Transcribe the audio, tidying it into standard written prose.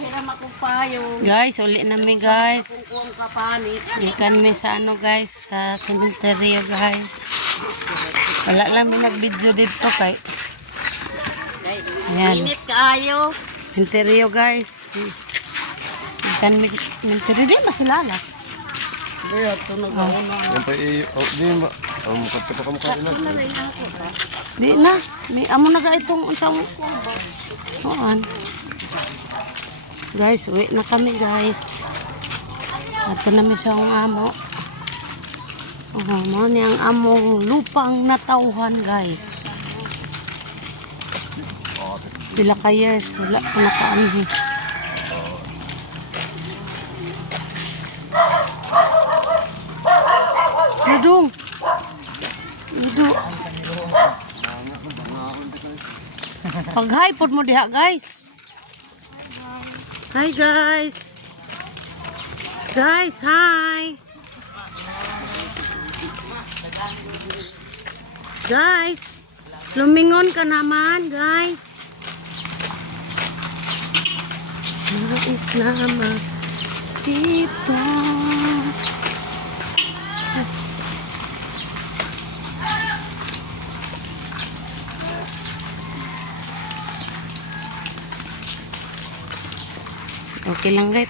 Pahiram akong payo. Guys, uli na mi guys. Kung kapanit. Ikan mi sa ano guys, sa cemetery guys. Wala lang mi nag-video dito kay. Ayan. Init kaayo. Cemetery guys. Ikan mi cemetery di masilala. Kaya tunog ako na. Yan pa di ba? Mukha pa kamukha na. Di na. May amo na ga itong unsang kuan. Guys, uwi na kami guys. Ato na mi sa akong amo. Mo ni ang among lupang natauhan guys. Pila ka years wala pa nakaanhi. Dudong. Dudong. Pag-hi pod mo diha guys. Hi guys. Guys, hi. Shh. Guys, lumingon ka naman guys. Nais naman dito. Okay lang guys.